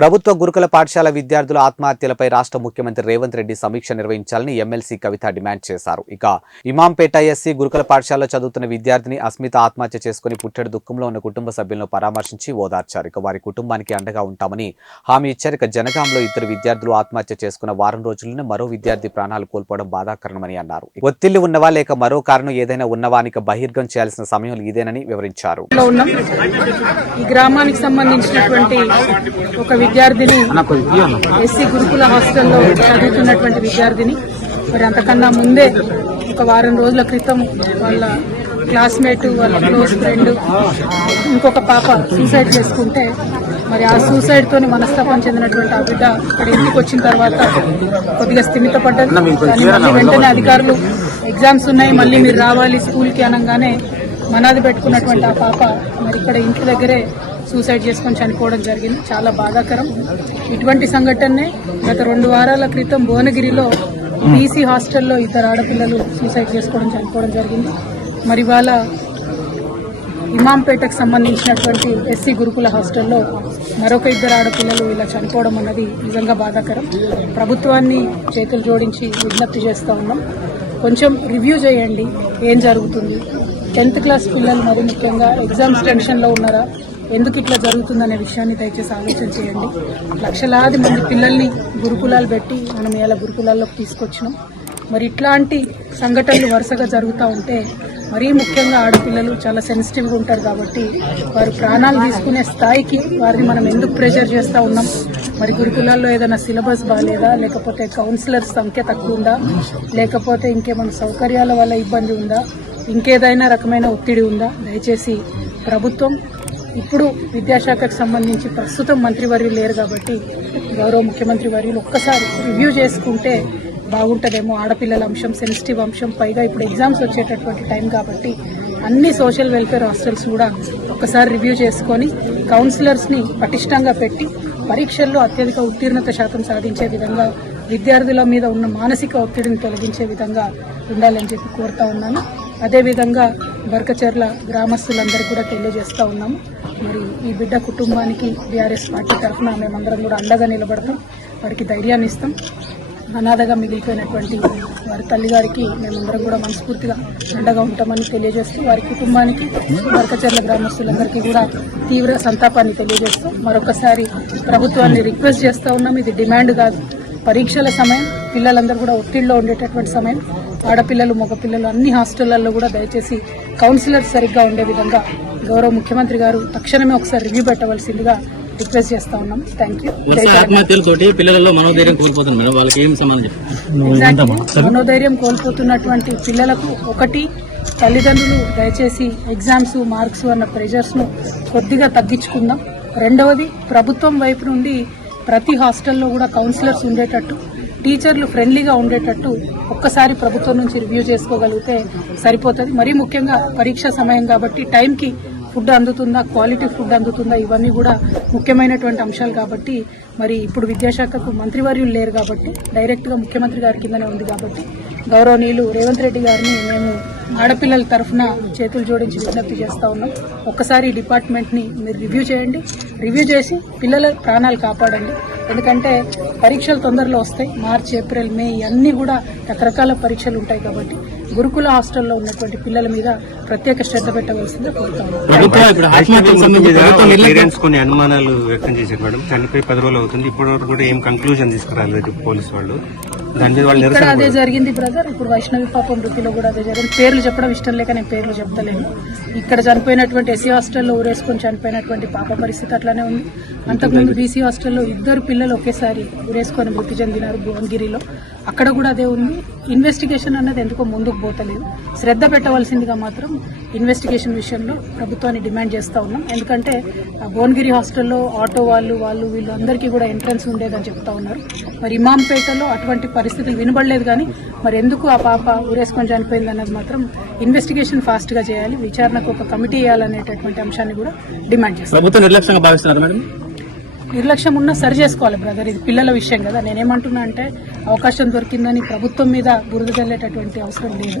ప్రభుత్వ గురుకుల పాఠశాల విద్యార్థుల ఆత్మహత్యలపై రాష్ట్ర ముఖ్యమంత్రి రేవంత్ రెడ్డి సమీక్ష నిర్వహించాలని ఎమ్మెల్సీ కవిత డిమాండ్ చేశారు. ఇక ఇమాంపేట ఎస్సీ గురుకుల పాఠశాలలో చదువుతున్న విద్యార్థిని అస్మిత ఆత్మహత్య చేసుకుని పుట్టెడు దుఃఖంలో ఉన్న కుటుంబ సభ్యులను పరామర్శించి ఓదార్చారు. ఇక వారి కుటుంబానికి అండగా ఉంటామని హామీ ఇచ్చారు. ఇక జనగాంలో ఇద్దరు విద్యార్థులు ఆత్మహత్య చేసుకున్న వారం రోజుల్లోనే మరో విద్యార్థి ప్రాణాలు కోల్పోవడం బాధాకరమని అన్నారు. ఒత్తిళ్లు ఉన్నవా లేక మరో కారణం ఏదైనా ఉన్నవానికి బహిర్గం చేయాల్సిన సమయం ఇదేనని వివరించారు. ఈ గ్రామానికి సంబంధించినటువంటి ఒక విద్యార్థిని ఎస్సీ గురుకుల హాస్టల్లో చదువుతున్నటువంటి విద్యార్థిని మరి అంతకన్నా ముందే ఒక వారం రోజుల క్రితం వాళ్ళ క్లాస్మేట్ వాళ్ళ క్లోజ్ ఫ్రెండ్ ఇంకొక పాప సూసైడ్ చేసుకుంటే మరి ఆ సూసైడ్ తోని మనస్తాపం చెందినటువంటి ఆ బిడ్డ ఇక్కడ ఇంటికి వచ్చిన తర్వాత కొద్దిగా స్థిమితపడ్డది. కానీ మళ్ళీ వెంటనే అధికారులు ఎగ్జామ్స్ ఉన్నాయి, మళ్ళీ మీరు రావాలి స్కూల్కి అనగానే మనాది పెట్టుకున్నటువంటి ఆ పాప మరి ఇక్కడ ఇంటి దగ్గరే సూసైడ్ చేసుకొని చనిపోవడం జరిగింది. చాలా బాధాకరం. ఇటువంటి సంఘటనే గత 2 వారాల క్రితం భువనగిరిలో బీసీ హాస్టల్లో ఇద్దరు ఆడపిల్లలు సూసైడ్ చేసుకోవడం చనిపోవడం జరిగింది. మరి వాళ్ళ ఇమాంపేటకు సంబంధించినటువంటి ఎస్సీ గురుకుల హాస్టల్లో మరొక ఇద్దరు ఆడపిల్లలు ఇలా చనిపోవడం అన్నది నిజంగా బాధాకరం. ప్రభుత్వాన్ని చేతులు జోడించి విజ్ఞప్తి చేస్తూ ఉన్నాం, కొంచెం రివ్యూ చేయండి ఏం జరుగుతుంది. 10th క్లాస్ పిల్లలు మరి ముఖ్యంగా ఎగ్జామ్స్ టెన్షన్లో ఉన్నారా, ఎందుకు ఇట్లా జరుగుతుందనే విషయాన్ని దయచేసి ఆలోచన చేయండి. లక్షలాది మంది పిల్లల్ని గురుకులాలు పెట్టి మనం ఇలా గురుకులాల్లోకి తీసుకొచ్చినాం. మరి ఇట్లాంటి సంఘటనలు వరుసగా జరుగుతూ ఉంటే మరీ ముఖ్యంగా ఆడపిల్లలు చాలా సెన్సిటివ్గా ఉంటారు కాబట్టి వారు ప్రాణాలు తీసుకునే స్థాయికి వారిని మనం ఎందుకు ప్రెషర్ చేస్తూ ఉన్నాం. మరి గురుకులాల్లో ఏదైనా సిలబస్ బాగాలేదా, లేకపోతే కౌన్సిలర్స్ సంఖ్య తక్కువ ఉందా, లేకపోతే ఇంకేమైనా సౌకర్యాల వల్ల ఇబ్బంది ఉందా, ఇంకేదైనా రకమైన ఒత్తిడి ఉందా. దయచేసి ప్రభుత్వం ఇప్పుడు విద్యాశాఖకు సంబంధించి ప్రస్తుతం మంత్రివర్యులు లేరు కాబట్టి గౌరవ ముఖ్యమంత్రి వర్యులు ఒక్కసారి రివ్యూ చేసుకుంటే బాగుంటుందేమో. ఆడపిల్లల అంశం సెన్సిటివ్ అంశం, పైగా ఇప్పుడు ఎగ్జామ్స్ వచ్చేటటువంటి టైం కాబట్టి అన్ని సోషల్ వెల్ఫేర్ హాస్టల్స్ కూడా ఒక్కసారి రివ్యూ చేసుకొని కౌన్సిలర్స్ని పటిష్టంగా పెట్టి పరీక్షల్లో అత్యధిక ఉత్తీర్ణత శాతం సాధించే విధంగా విద్యార్థుల మీద ఉన్న మానసిక ఒత్తిడిని తొలగించే విధంగా ఉండాలని చెప్పి కోరుతా ఉన్నాను. అదేవిధంగా బర్కచెర్ల గ్రామస్తులందరికీ కూడా తెలియజేస్తూ ఉన్నాము. మరి ఈ బిడ్డ కుటుంబానికి బీఆర్ఎస్ పార్టీ తరఫున మేమందరం కూడా అండగా నిలబడతాం, వారికి ధైర్యాన్ని ఇస్తాం. అనాథగా మిగిలిపోయినటువంటి వారి తల్లిగారికి మేమందరం కూడా మనస్ఫూర్తిగా అండగా ఉంటామని తెలియజేస్తూ వారి కుటుంబానికి బర్కచెర్ల గ్రామస్తులందరికీ కూడా తీవ్ర సంతాపాన్ని తెలియజేస్తూ మరొకసారి ప్రభుత్వాన్ని రిక్వెస్ట్ చేస్తూ ఉన్నాం. ఇది డిమాండ్ కాదు, పరీక్షల సమయం, పిల్లలందరూ కూడా ఒత్తిడిలో ఉండేటటువంటి సమయం. ఆడపిల్లలు మగపిల్లలు అన్ని హాస్టళ్లలో కూడా దయచేసి కౌన్సిలర్స్ సరిగ్గా ఉండే విధంగా గౌరవ ముఖ్యమంత్రి గారు తక్షణమే ఒకసారి రివ్యూ పెట్టవలసిందిగా రిక్వెస్ట్ చేస్తా ఉన్నాం. Thank you. మనోధైర్యం కోల్పోతున్నటువంటి పిల్లలకు ఒకటి, తల్లిదండ్రులు దయచేసి ఎగ్జామ్స్ మార్క్స్ అన్న ప్రెషర్స్ ను కొద్దిగా తగ్గించుకుందాం. రెండవది, ప్రభుత్వం వైపు నుండి ప్రతి హాస్టల్లో కూడా కౌన్సిలర్స్ ఉండేటట్టు, టీచర్లు ఫ్రెండ్లీగా ఉండేటట్టు ఒక్కసారి ప్రభుత్వం నుంచి రివ్యూ చేసుకోగలిగితే సరిపోతుంది. మరీ ముఖ్యంగా పరీక్ష సమయం కాబట్టి టైంకి ఫుడ్ అందుతుందా, క్వాలిటీ ఫుడ్ అందుతుందా, ఇవన్నీ కూడా ముఖ్యమైనటువంటి అంశాలు కాబట్టి మరి ఇప్పుడు విద్యాశాఖకు మంత్రివర్యులు లేరు కాబట్టి డైరెక్ట్గా ముఖ్యమంత్రి గారి కిందనే ఉంది కాబట్టి గౌరవనీయులు రేవంత్ రెడ్డి గారిని మేము ఆడపిల్లల తరఫున చేతులు జోడించి విజ్ఞప్తి చేస్తూ ఉన్నాం. ఒక్కసారి ఈ డిపార్ట్మెంట్ని మీరు రివ్యూ చేయండి, రివ్యూ చేసి పిల్లల ప్రాణాలు కాపాడండి. ఎందుకంటే పరీక్షలు తొందరలో వస్తాయి, మార్చ్, ఏప్రిల్, మే అన్నీ కూడా రకరకాల పరీక్షలు ఉంటాయి కాబట్టి గురుకుల హాస్టల్లో ఉన్నటువంటి పిల్లల మీద ప్రత్యేక శ్రద్ధ పెట్టవలసిందిగా కోరుతాం. కొన్ని అనుమానాలు వ్యక్తం చేశారు మేడం, చనిపోయి 10 రోజులు అవుతుంది, ఇప్పటివరకు కూడా ఏం కంక్లూజన్ తీసుకురాలేదు పోలీసు వాళ్ళు. ఇక్కడ అదే జరిగింది బ్రదర్. ఇప్పుడు వైష్ణవి పాపం వృత్తిలో కూడా అదే జరిగింది. పేర్లు చెప్పడం ఇష్టం లేక నేను పేర్లు చెప్తలేను. ఇక్కడ చనిపోయినటువంటి ఎస్సీ హాస్టల్లో ఊరేసుకొని చనిపోయినటువంటి పాప పరిస్థితి అట్లానే ఉంది. అంతకుముందు బీసీ హాస్టల్లో 2 పిల్లలు ఒకేసారి ఊరేసుకొని మృతి చెందినారు భువనగిరిలో, అక్కడ కూడా అదే ఉంది. ఇన్వెస్టిగేషన్ అన్నది ఎందుకో ముందుకు పోతలేదు. శ్రద్ధ పెట్టవలసిందిగా మాత్రం ఇన్వెస్టిగేషన్ విషయంలో ప్రభుత్వాన్ని డిమాండ్ చేస్తూ ఉన్నాం. ఎందుకంటే భువనగిరి హాస్టల్లో ఆటో వాళ్ళు వీళ్ళు అందరికీ కూడా ఎంట్రన్స్ ఉండేదని చెప్తా ఉన్నారు. మరి ఇమాంపేటలో అటువంటి పరిస్థితులు వినబడలేదు. కానీ మరి ఎందుకు ఆ పాప ఊరేసుకొని చనిపోయింది అన్నది మాత్రం ఇన్వెస్టిగేషన్ ఫాస్ట్ గా చేయాలి, విచారణకు ఒక కమిటీ వేయాలనేటటువంటి అంశాన్ని కూడా డిమాండ్ చేస్తాం. నిర్లక్ష్యం ఉన్నా సరి చేసుకోవాలి బ్రదర్, ఇది పిల్లల విషయం కదా. నేనేమంటున్నా అంటే అవకాశం దొరికిందని ప్రభుత్వం మీద బురద జల్లేటటువంటి అవసరం లేదు.